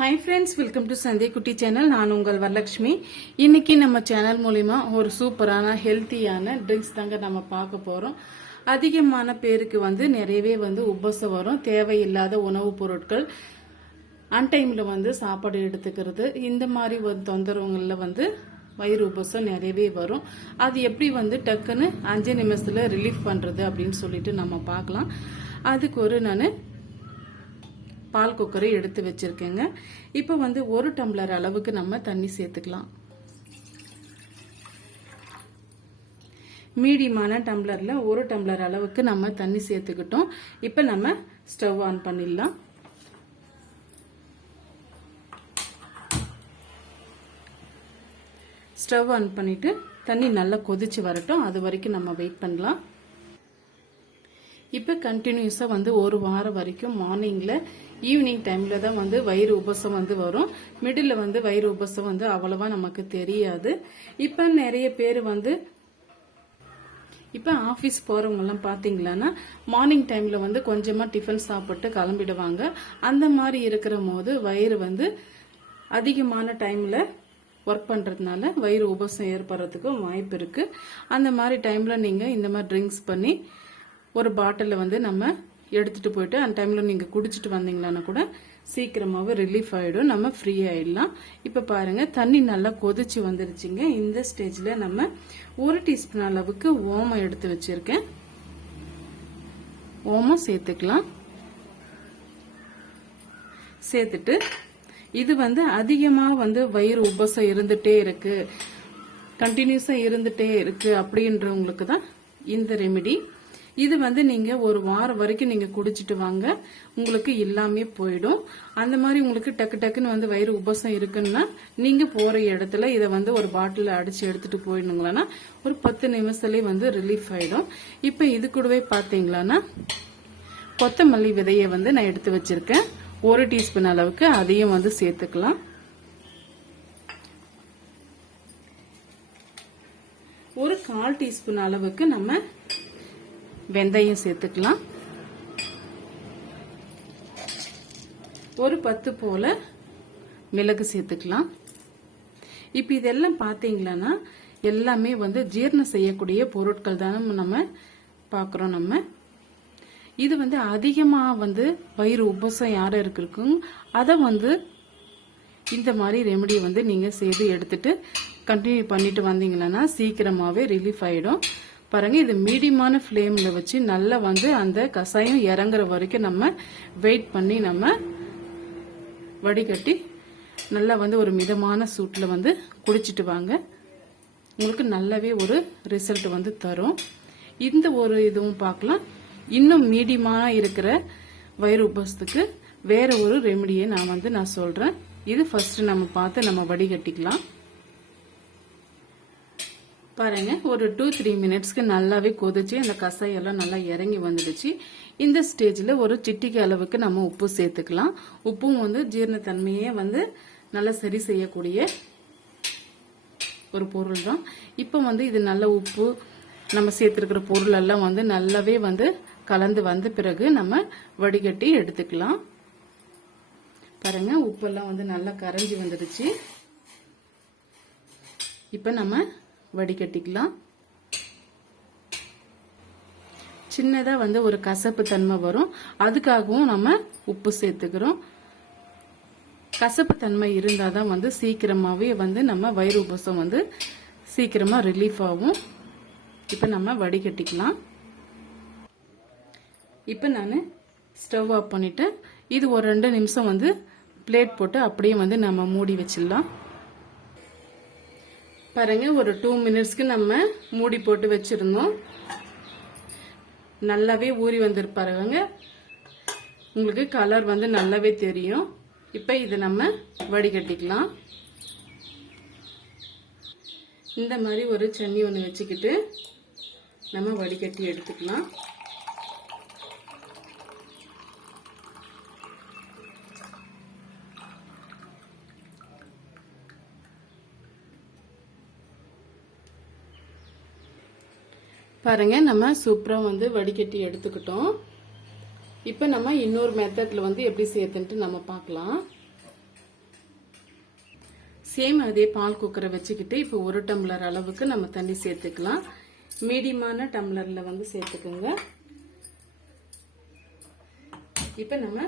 Hi friends welcome to சந்தே குட்டி channel நான் உங்கள் வரலட்சுமி. இன்றைக்கி நம்ம சேனல் மூலிமா ஒரு சூப்பரான ஹெல்த்தியான ட்ரிங்க்ஸ் தாங்க நம்ம பார்க்க போகிறோம் அதிகமான பேருக்கு வந்து நிறையவே வந்து உபசம் வரும். தேவையில்லாத உணவுப் பொருட்கள் அன்டைமில் வந்து சாப்பாடு எடுத்துக்கிறது. இந்த மாதிரி ஒரு தொந்தரவுங்களில் வந்து வயிறு உபசம் நிறையவே வரும். அது எப்படி வந்து டக்குன்னு அஞ்சு நிமிஷத்தில் ரிலீஃப் பண்ணுறது அப்படின்னு சொல்லிட்டு நம்ம பார்க்கலாம். அதுக்கு ஒரு நான் பால் குக்கரை எடுத்து வச்சிருக்கேங்க. இப்போ வந்து ஒரு டம்ளர் அளவுக்கு நம்ம தண்ணி சேர்த்துக்கலாம். மீடியமான டம்ளரில் ஒரு டம்ளர் அளவுக்கு நம்ம தண்ணி சேர்த்துக்கிட்டோம். இப்போ நம்ம ஸ்டவ் ஆன் பண்ணிடலாம். ஸ்டவ் ஆன் பண்ணிவிட்டு தண்ணி நல்லா கொதிச்சு வரட்டும். அது வரைக்கும் நம்ம வெயிட் பண்ணலாம். இப்போ கண்டினியூஸாக வந்து ஒரு வாரம் வரைக்கும் மார்னிங்கில் ஈவினிங் டைமில் தான் வந்து வயிறு உபசம் வந்து வரும். மிடில் வந்து வயிறு உபசம் வந்து அவ்வளவா நமக்கு தெரியாது. இப்போ நிறைய பேர் வந்து இப்போ ஆஃபீஸ் போகிறவங்கலாம் பார்த்தீங்களான்னா மார்னிங் டைமில் வந்து கொஞ்சமாக டிஃபன் சாப்பிட்டு கிளம்பிடுவாங்க. அந்த மாதிரி இருக்கிற போது வயிறு வந்து அதிகமான டைமில் ஒர்க் பண்ணுறதுனால வயிறு உபசம் ஏற்படுறதுக்கும் வாய்ப்பு இருக்குது அந்த மாதிரி டைமில் நீங்கள் இந்த மாதிரி ட்ரிங்க்ஸ் பண்ணி ஒரு பாட்டிலில் வந்து நம்ம எடுத்துகிட்டு போயிட்டு அந்த டைமில் நீங்கள் குடிச்சிட்டு வந்தீங்களான்னா கூட சீக்கிரமாகவே ரிலீஃப் ஆகிடும் நம்ம ஃப்ரீ ஆகிடலாம் இப்போ பாருங்கள் தண்ணி நல்லா கொதிச்சு வந்துருச்சுங்க. இந்த ஸ்டேஜில் நம்ம ஒரு டீஸ்பூன் அளவுக்கு ஓமம் எடுத்து வச்சுருக்கேன். ஓமம் சேர்த்துக்கலாம். சேர்த்துட்டு இது வந்து அதிகமாக வந்து வயிறு உபசம் இருந்துகிட்டே இருக்குது கண்டினியூஸாக இருந்துகிட்டே இருக்குது அப்படின்றவங்களுக்கு தான் இந்த ரெமிடி இது வந்து நீங்க ஒரு வாரம் வரைக்கும் நீங்க குடிச்சிட்டு வாங்க. உங்களுக்கு எல்லாமே போயிடும். அந்த மாதிரி உங்களுக்கு டக்கு டக்குன்னு வந்து வயிறு உபசம் இருக்குன்னா நீங்க போற இடத்துல இதை வந்து ஒரு பாட்டில் அடிச்சு எடுத்துட்டு போயிடுங்களா ஒரு பத்து நிமிஷத்துலேயே வந்து ரிலீஃப் ஆயிடும். இப்போ இது கூடவே பார்த்தீங்களான்னா கொத்தமல்லி விதையை வந்து நான் எடுத்து வச்சிருக்கேன். ஒரு டீஸ்பூன் அளவுக்கு அதையும் வந்து சேர்த்துக்கலாம். ஒரு கால் டீஸ்பூன் அளவுக்கு நம்ம வெந்தயம் சேர்த்துக்கலாம். ஒரு பத்து போல மிளகு சேர்த்துக்கலாம். இப்போ இதெல்லாம் பார்த்தீங்களான்னா எல்லாமே வந்து ஜீரணம் செய்யக்கூடிய பொருட்கள் தானே நம்ம பார்க்குறோம் நம்ம. இது வந்து அதிகமாக வந்து வயிறு உபசம் யார் இருக்கிறக்கும் அதை வந்து இந்த மாதிரி ரெமடியை வந்து நீங்கள் செய்து எடுத்துட்டு கண்டினியூ பண்ணிட்டு வந்தீங்கன்னா சீக்கிரமாகவே ரிலீஃப் ஆகிடும் பாருங்க இது மீடியமான ஃப்ளேமில் வச்சு நல்லா வந்து அந்த கஷாயம் இறங்குற வரைக்கும் நம்ம வெயிட் பண்ணி நம்ம வடிகட்டி நல்லா வந்து ஒரு மிதமான சூட்டில் வந்து குடிச்சிட்டு வாங்க. உங்களுக்கு நல்லாவே ஒரு ரிசல்ட் வந்து தரும். இந்த ஒரு இதுவும் பார்க்கலாம். இன்னும் மீடியமாக இருக்கிற வயிறு உபசத்துக்கு வேற ஒரு ரெமெடியை நான் வந்து நான் சொல்கிறேன் இது ஃபர்ஸ்ட் நம்ம பார்த்து நம்ம வடிகட்டிக்கலாம். பாருங்கள் ஒரு டூ த்ரீ மினிட்ஸ்க்கு நல்லாவே கொதிச்சு அந்த கசாயெல்லாம் நல்லா இறங்கி வந்துடுச்சு. இந்த ஸ்டேஜில் ஒரு சிட்டிக்கு அளவுக்கு நம்ம உப்பு சேர்த்துக்கலாம். உப்பும் வந்து ஜீரணத்தன்மையே வந்து நல்லா சரி செய்யக்கூடிய ஒரு பொருள் தான். இப்போ வந்து இது நல்ல உப்பு நம்ம சேர்த்துருக்கிற பொருள் எல்லாம் வந்து நல்லாவே வந்து கலந்து வந்த பிறகு நம்ம வடிகட்டி எடுத்துக்கலாம். பாருங்க உப்பெல்லாம் வந்து நல்லா கரைஞ்சி வந்துடுச்சு. இப்போ நம்ம வடிகட்டிக்கலாம். சின்னதாக வந்து ஒரு கசப்பு தன்மை வரும். அதுக்காகவும் நம்ம உப்பு சேர்த்துக்கிறோம். கசப்பு தன்மை இருந்தால் தான் வந்து சீக்கிரமாகவே வந்து நம்ம வயிறு உபசம் வந்து சீக்கிரமாக ரிலீஃப் ஆகும். இப்போ நம்ம வடிகட்டிக்கலாம். இப்போ நான் ஸ்டவ் ஆஃப் பண்ணிவிட்டு இது ஒரு ரெண்டு நிமிஷம் வந்து பிளேட் போட்டு அப்படியே வந்து நம்ம மூடி வச்சிடலாம். பாருங்க ஒரு டூ மினிட்ஸ்க்கு நம்ம மூடி போட்டு வச்சிருந்தோம். நல்லாவே ஊறி வந்திருப்பாருங்க உங்களுக்கு கலர் வந்து நல்லாவே தெரியும். இப்போ இதை நம்ம வடிகட்டிக்கலாம். இந்த மாதிரி ஒரு சன்னி ஒன்று வச்சுக்கிட்டு நம்ம வடிகட்டி எடுத்துக்கலாம். பாருங்க நம்ம சூப்பராக வந்து வடிகட்டி எடுத்துக்கிட்டோம். இப்போ நம்ம இன்னொரு மெத்தடில் வந்து எப்படி சேர்த்துன்ட்டு நம்ம பார்க்கலாம். சேம் அதே பால் குக்கரை வச்சுக்கிட்டு இப்போ ஒரு டம்ளர் அளவுக்கு நம்ம தண்ணி சேர்த்துக்கலாம். மீடியமான டம்ளரில் வந்து சேர்த்துக்குங்க. இப்போ நம்ம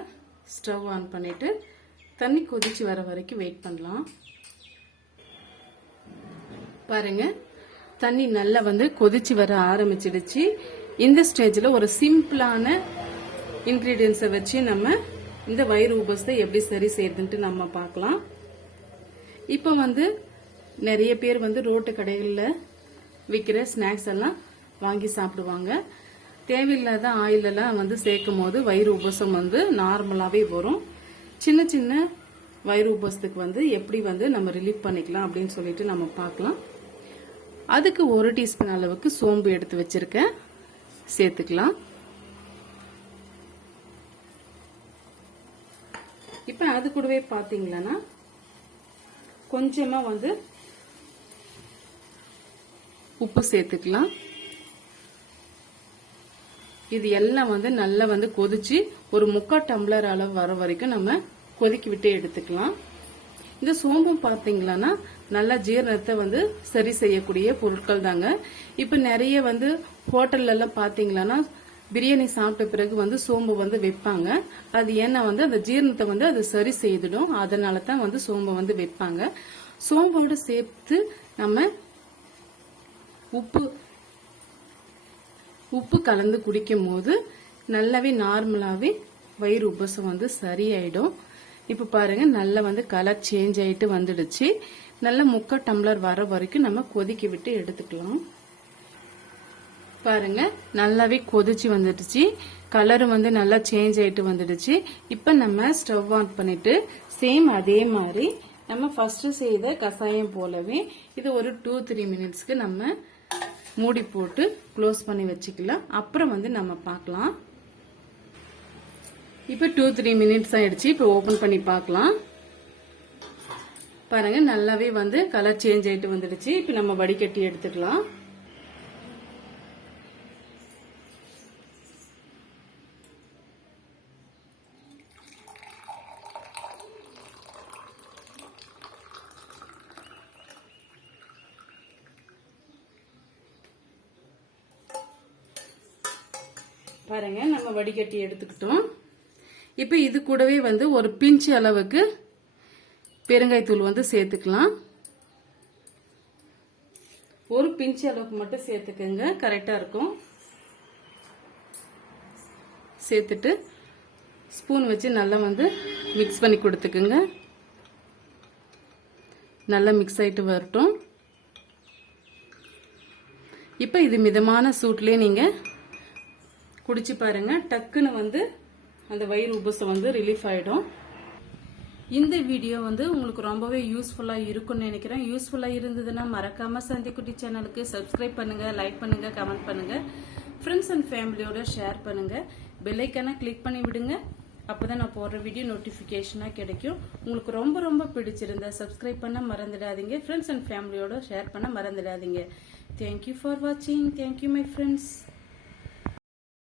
ஸ்டவ் ஆன் பண்ணிட்டு தண்ணி கொதிச்சு வர வரைக்கும் வெயிட் பண்ணலாம். பாருங்கள் தண்ணி நல்லா வந்து கொதிச்சு வர ஆரம்பிச்சிடுச்சு. இந்த ஸ்டேஜில் ஒரு சிம்பிளான இன்க்ரீடியன்ஸை வச்சு நம்ம இந்த வயிறு உபசத்தை எப்படி சரி செய்யறதுன்ட்டு நம்ம பார்க்கலாம். இப்போ வந்து நிறைய பேர் வந்து ரோட்டு கடைகளில் விற்கிற ஸ்நாக்ஸ் எல்லாம் வாங்கி சாப்பிடுவாங்க. தேவையில்லாத ஆயிலெல்லாம் வந்து சேர்க்கும் போது வயிறு உபசம் வந்து நார்மலாகவே வரும். சின்ன சின்ன வயிறு உபசத்துக்கு வந்து எப்படி வந்து நம்ம ரிலீஃப் பண்ணிக்கலாம் அப்படின்னு சொல்லிட்டு நம்ம பார்க்கலாம். அதுக்கு ஒரு டீஸ்பூன் அளவுக்கு சோம்பு எடுத்து வச்சிருக்கேன். சேர்த்துக்கலாம். இப்போ அது கூடவே பார்த்தீங்களன்னா கொஞ்சமா வந்து உப்பு சேர்த்துக்கலாம். இது எல்லாம் வந்து நல்லா வந்து கொதிச்சு ஒரு முக்கால் டம்ளர் அளவு வர வரைக்கும் நம்ம கொதிக்க விட்டு எடுத்துக்கலாம். இந்த சோம்பும் பார்த்தீங்களன்னா நல்லா ஜீரணத்தை வந்து சரி செய்யக்கூடிய பொருட்கள் தாங்க இப்போ நிறைய வந்து ஹோட்டல்ல எல்லாம் பிரியாணி சாப்பிட்ட பிறகு வந்து சோம்பு வந்து வைப்பாங்க. அது ஏன்னா வந்து அந்த ஜீரணத்தை வந்து அது சரி செய்திடும். அதனால தான் வந்து சோம்பை வந்து வைப்பாங்க. சோம்போட சேர்த்து நம்ம உப்பு உப்பு கலந்து குடிக்கும் போது நல்லாவே நார்மலாகவே வயிறு உபசம் வந்து சரியாயிடும். இப்போ பாருங்க நல்லா வந்து கலர் சேஞ்ச் ஆயிட்டு வந்துடுச்சு. நல்லா முக்க டம்ளர் வர வரைக்கும் நம்ம கொதிக்க விட்டு எடுத்துக்கலாம். பாருங்க நல்லாவே கொதிச்சு வந்துடுச்சு. கலரும் வந்து நல்லா சேஞ்ச் ஆயிட்டு வந்துடுச்சு. இப்போ நம்ம ஸ்டவ் ஆன் பண்ணிட்டு சேம் அதே மாதிரி நம்ம ஃபர்ஸ்ட் செய்த கஷாயம் போலவே இது ஒரு டூ த்ரீ மினிட்ஸ்க்கு நம்ம மூடி போட்டு க்ளோஸ் பண்ணி வச்சுக்கலாம். அப்புறம் வந்து நம்ம பார்க்கலாம். இப்போ டூ த்ரீ மினிட்ஸ் ஆயிடுச்சு. இப்போ ஓப்பன் பண்ணி பார்க்கலாம். பாருங்க நல்லாவே வந்து கலர் சேஞ்ச் ஆயிட்டு வந்துடுச்சு. இப்போ நம்ம வடிகட்டி எடுத்துக்கலாம். பாருங்க நம்ம வடிகட்டி எடுத்துக்கிட்டோம். இப்போ இது கூடவே வந்து ஒரு பிஞ்சு அளவுக்கு பெருங்காய்த்தூள் வந்து சேர்த்துக்கலாம். ஒரு பிஞ்சு அளவுக்கு மட்டும் சேர்த்துக்கோங்க கரெக்டாக இருக்கும். சேர்த்துட்டு ஸ்பூன் வச்சு நல்லா வந்து மிக்ஸ் பண்ணி கொடுத்துக்குங்க. நல்லா மிக்ஸ் ஆகிட்டு வரட்டும். இப்போ இது மிதமான சூட்லேயே நீங்கள் குடிச்சு பாருங்கள் டக்குன்னு வந்து அந்த வயிறு உபசம் வந்து ரிலீஃப் ஆகிடும் இந்த வீடியோ வந்து உங்களுக்கு ரொம்பவே யூஸ்ஃபுல்லாக இருக்கும்னு நினைக்கிறேன். யூஸ்ஃபுல்லாக இருந்ததுன்னா மறக்காமல் சந்திக்குட்டி சேனலுக்கு சப்ஸ்கிரைப் பண்ணுங்கள் லைக் பண்ணுங்கள் கமெண்ட் பண்ணுங்கள் ஃப்ரெண்ட்ஸ் அண்ட் ஃபேமிலியோட ஷேர் பண்ணுங்கள் பெல்லைக்கான கிளிக் பண்ணி விடுங்க. அப்பதான் நான் போடுற வீடியோ நோட்டிஃபிகேஷனாக கிடைக்கும். உங்களுக்கு ரொம்ப ரொம்ப பிடிச்சிருந்தா சப்ஸ்கிரைப் பண்ண மறந்துடாதீங்க. ஃப்ரெண்ட்ஸ் அண்ட் ஃபேமிலியோட ஷேர் பண்ண மறந்துடாதீங்க. தேங்க்யூ ஃபார் வாட்சிங் தேங்க்யூ மை ஃப்ரெண்ட்ஸ்